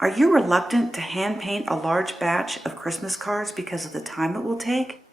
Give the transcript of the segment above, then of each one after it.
Are you reluctant to hand paint a large batch of Christmas cards because of the time it will take?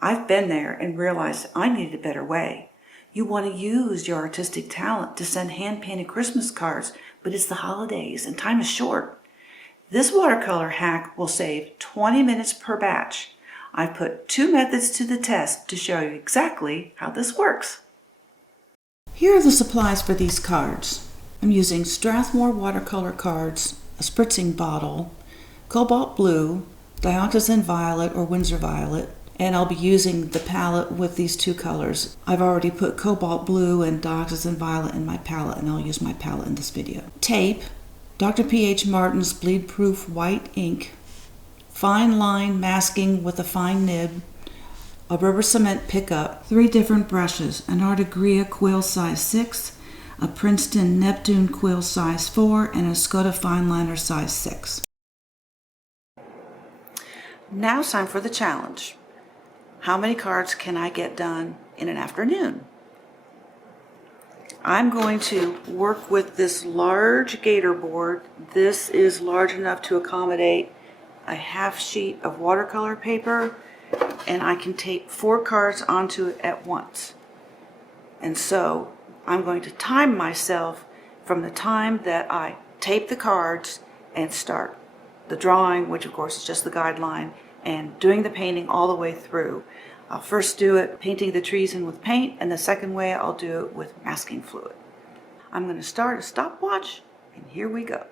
I've been there and realized I needed a better way. You want to use your artistic talent to send hand-painted Christmas cards, but it's the holidays and time is short. This watercolor hack will save 20 minutes per batch. I've put 2 methods to the test to show you exactly how this works. Here are the supplies for these cards. I'm using Strathmore watercolor cards, a spritzing bottle, Cobalt Blue, Dioxazine Violet or Winsor Violet, and I'll be using the palette with these 2 colors. I've already put Cobalt Blue and Dioxazine Violet in my palette, and I'll use my palette in this video. Tape, Dr. P.H. Martin's bleed-proof white ink, fine line masking with a fine nib, a rubber cement pickup, 3 different brushes, an Art Agria quill size 6, a Princeton Neptune quill size 4, and a Skoda fine liner size 6. Now it's time for the challenge. How many cards can I get done in an afternoon? I'm going to work with this large gator board. This is large enough to accommodate a half sheet of watercolor paper, and I can tape 4 cards onto it at once. And so I'm going to time myself from the time that I tape the cards and start the drawing, which of course is just the guideline, and doing the painting all the way through. I'll first do it painting the trees in with paint, and the second way I'll do it with masking fluid. I'm going to start a stopwatch, and here we go.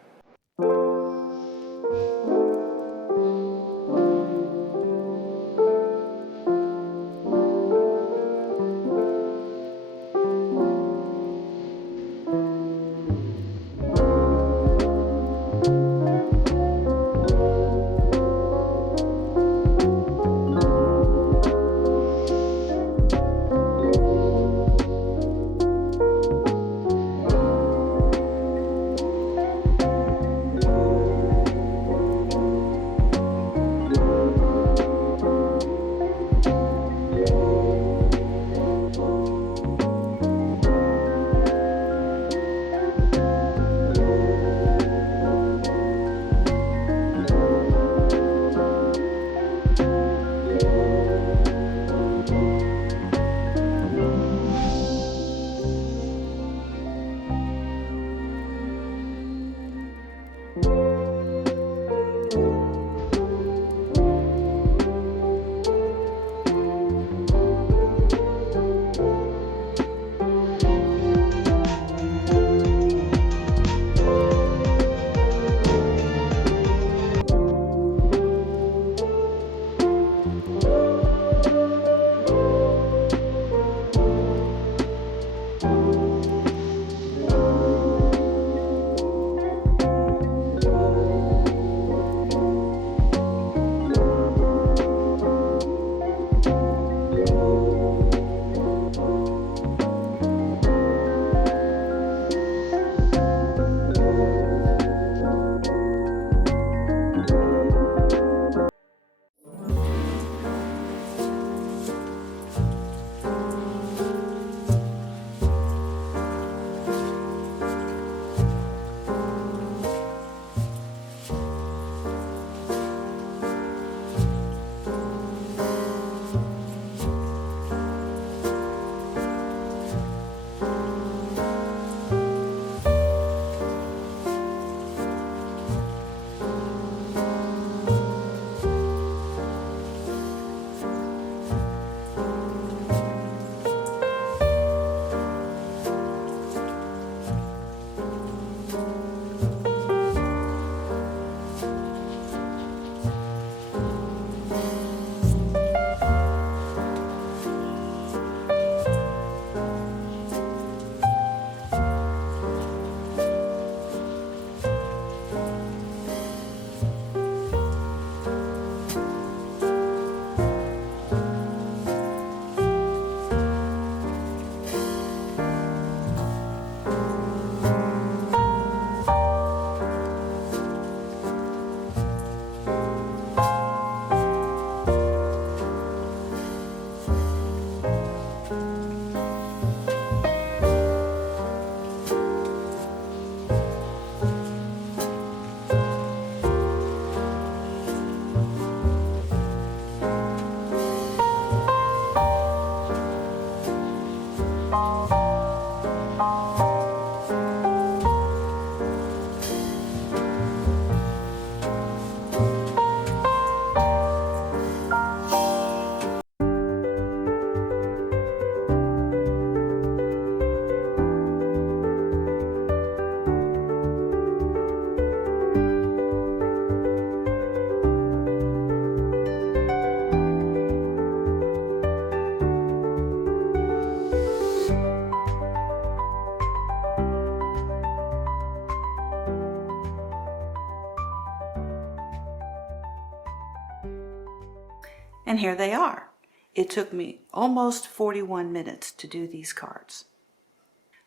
And here they are. It took me almost 41 minutes to do these cards.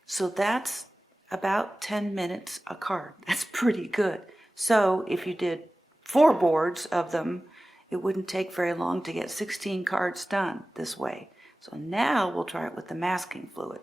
So that's about 10 minutes a card. That's pretty good. So if you did 4 boards of them, it wouldn't take very long to get 16 cards done this way. So now we'll try it with the masking fluid.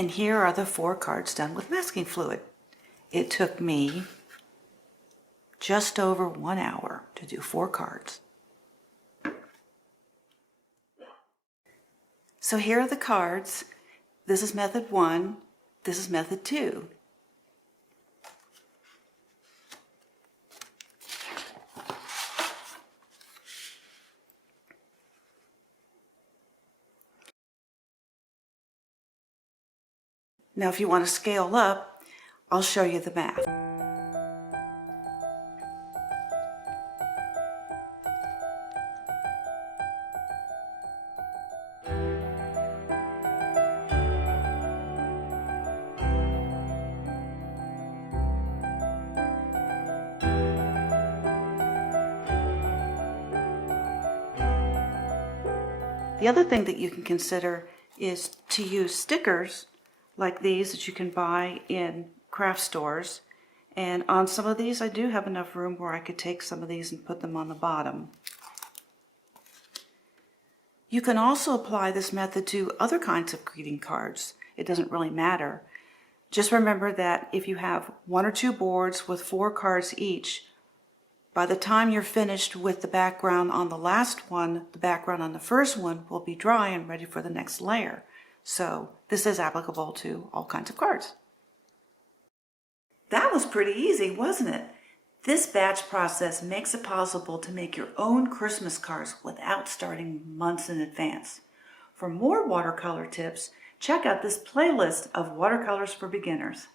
And here are the 4 cards done with masking fluid. It took me just over 1 hour to do 4 cards. So here are the cards. This is method 1. This is method 2. Now if you want to scale up, I'll show you the math. The other thing that you can consider is to use stickers like these that you can buy in craft stores. And on some of these, I do have enough room where I could take some of these and put them on the bottom. You can also apply this method to other kinds of greeting cards. It doesn't really matter. Just remember that if you have 1 or 2 boards with 4 cards each, by the time you're finished with the background on the last one, the background on the first one will be dry and ready for the next layer. So this is applicable to all kinds of cards. That was pretty easy, wasn't it? This batch process makes it possible to make your own Christmas cards without starting months in advance. For more watercolor tips, check out this playlist of watercolors for beginners.